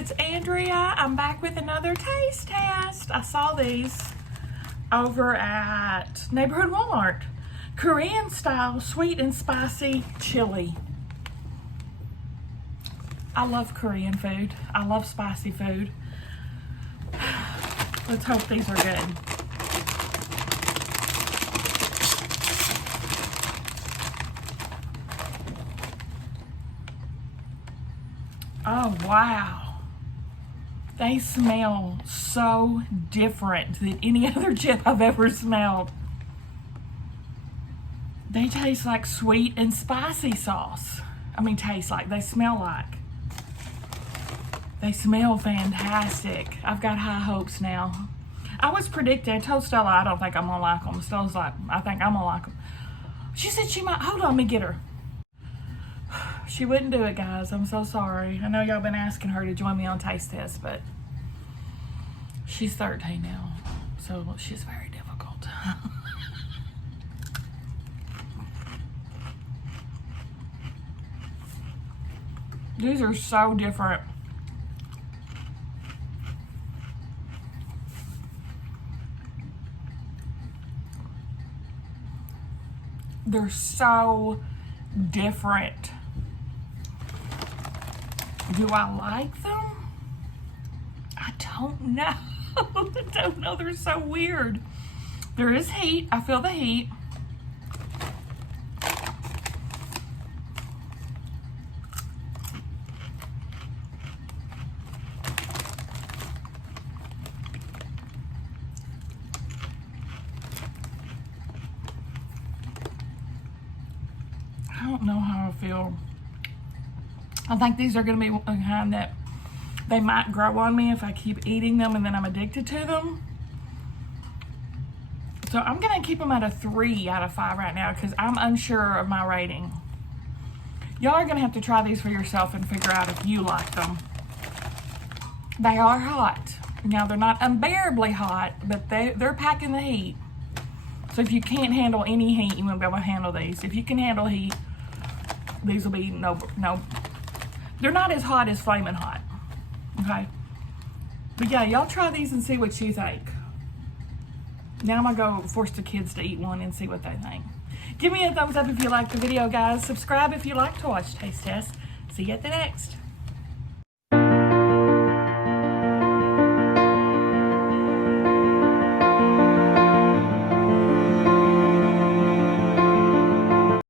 it's Andrea. I'm back with another taste test. I saw these over at Neighborhood Walmart. Korean style sweet and spicy chili. I love Korean food. I love spicy food. Let's hope these are good. Oh, wow. They smell so different than any other chip I've ever smelled. They taste like sweet and spicy sauce. I mean, taste like, they smell like. They smell fantastic. I've got high hopes now. I was predicting, I told Stella I don't think I'm gonna like them. Stella's like, I think I'm gonna like them. She said she might, hold on, let me get her. She wouldn't do it, guys. I'm so sorry. I know y'all been asking her to join me on taste test, but she's 13 now, so she's very difficult. These are so different. They're so different. Do I like them? I don't know. I don't know. They're so weird. There is heat. I feel the heat. I don't know how I feel. I think these are going to be a kind that they might grow on me if I keep eating them and then I'm addicted to them. So I'm going to keep them at a 3 out of 5 right now because I'm unsure of my rating. Y'all are going to have to try these for yourself and figure out if you like them. They are hot. Now, they're not unbearably hot, but they're packing the heat. So if you can't handle any heat, you won't be able to handle these. If you can handle heat, these will be no. They're not as hot as Flamin' Hot, okay? But yeah, y'all try these and see what you think. Now I'm gonna go force the kids to eat one and see what they think. Give me a thumbs up if you liked the video, guys. Subscribe if you like to watch Taste Test. See you at the next.